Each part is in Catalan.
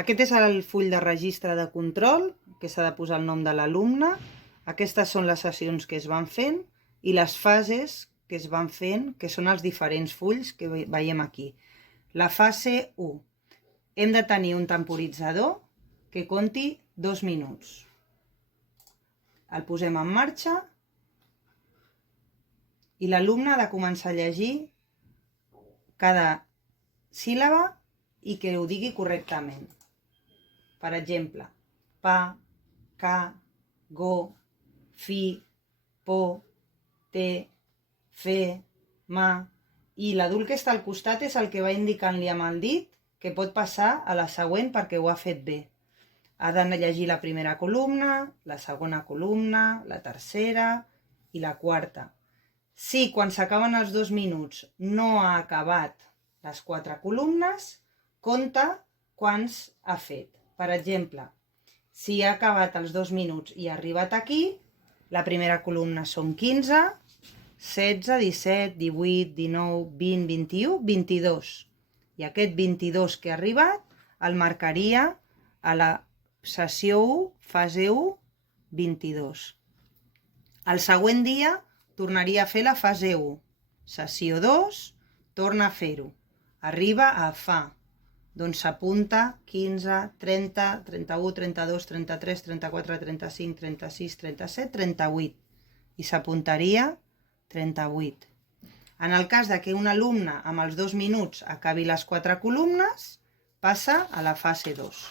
Aquest és el full de registre de control, que s'ha de posar el nom de l'alumne. Aquestes són les sessions que es van fent i les fases que es van fent, que són els diferents fulls que veiem aquí. La fase 1. Hem de tenir un temporitzador que compti 2 minuts. El posem en marxa i l'alumne ha de començar a llegir cada síl·laba i que ho digui correctament. Per exemple, pa, ca, go, fi, po, te, fe, ma, i l'adult que està al costat és el que va indicant-li amb el dit que pot passar a la següent perquè ho ha fet bé. Ha de llegir la primera columna, la segona columna, la tercera i la quarta. Si quan s'acaben els 2 minuts no ha acabat les 4 columnes, compta quants ha fet. Per exemple, si ha acabat els 2 minuts i ha arribat aquí, la primera columna són 15, 16, 17, 18, 19, 20, 21, 22. I aquest 22 que ha arribat el marcaria a la sessió 1, fase 1, 22. El següent dia tornaria a fer la fase 1. Sessió 2, torna a fer-ho. Arriba a fa. Doncs s'apunta 15, 30, 31, 32, 33, 34, 35, 36, 37, 38. I s'apuntaria 38. En el cas de que un alumne amb els 2 minuts acabi les 4 columnes, passa a la fase 2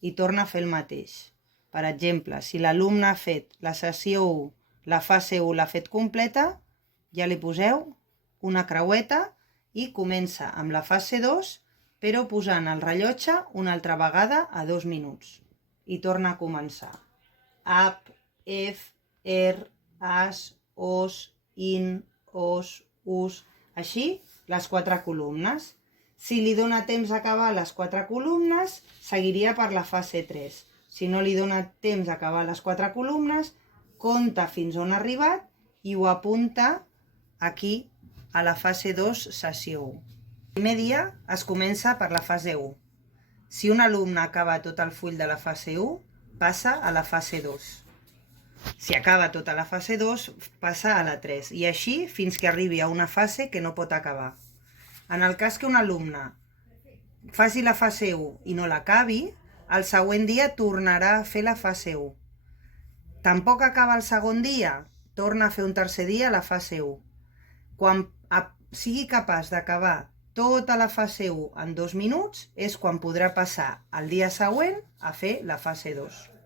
i torna a fer el mateix. Per exemple, si l'alumne ha fet la sessió 1, la fase 1 l'ha fet completa, ja li poseu una creueta i comença amb la fase 2, però posant el rellotge una altra vegada a 2 minuts. I torna a començar. Ap, ef, as, os, in, os, us... Així, les 4 columnes. Si li dona temps a acabar les 4 columnes, seguiria per la fase 3. Si no li dona temps a acabar les 4 columnes, compta fins on ha arribat i ho apunta aquí a la fase 2, sessió 1. El primer dia es comença per la fase 1. Si un alumne acaba tot el full de la fase 1, passa a la fase 2. Si acaba tota la fase 2, passa a la 3. I així fins que arribi a una fase que no pot acabar. En el cas que un alumne faci la fase 1 i no l'acabi, el següent dia tornarà a fer la fase 1. Tampoc acaba el segon dia, torna a fer un tercer dia la fase 1. Quan sigui capaç d'acabar tota la fase 1 en 2 minuts és quan podrà passar el dia següent a fer la fase 2.